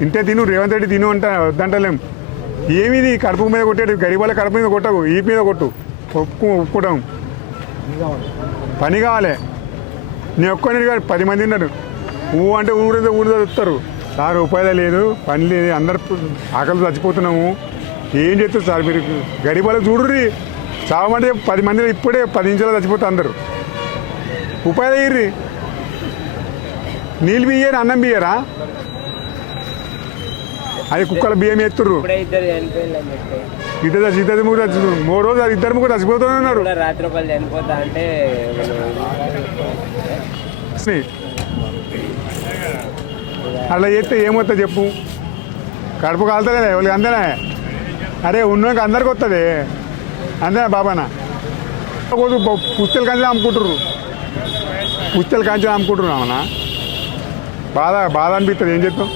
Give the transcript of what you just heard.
తింటే తిను, రేవంత్ రెడ్డి తిను వద్దంటలేం. ఏమిది కడుపు మీద కొట్టేది? గరీబాల కడుపు మీద కొట్టకు, ఈ మీద కొట్టు. ఒప్పుకుంటాం. పని కావాలి. నేను ఒక్కని కాదు, 10 మంది ఉన్నారు. అంటే ఊరు వస్తారు సార్, ఉపాధి లేదు, పని లేదు, అందరు ఆకలి చచ్చిపోతున్నాము, ఏం చేస్తారు సార్ మీరు? గరీబాలకు చూడుర్రి, చావమంటే 10 మంది ఇప్పుడే 10 నిమిషాలు చచ్చిపోతారు అందరు. ఉపాధి అయ్యిర్రి. నీళ్ళు బియ్యరు, అన్నం బియ్యరా? అది కుక్కల బియ్యం ఎత్తుర్రు. ఇద్దరు ముగ్గురు 3 రోజులు 2 చచ్చిపోతూనే ఉన్నారు. అట్లా చేస్తే ఏమవుతా చెప్పు? కడుపు కాలుతుంది కదా వాళ్ళకి, అంతేనా? అరే ఉన్నాక అందరికి వస్తుంది, అంతేనా బాబానా? పుస్తలు కాంచి అమ్ముకుంటుర్రు, పుస్తలు కాంచి అమ్ముకుంటున్నామన్నా. బాధ అనిపిస్తుంది, ఏం చెప్తాం?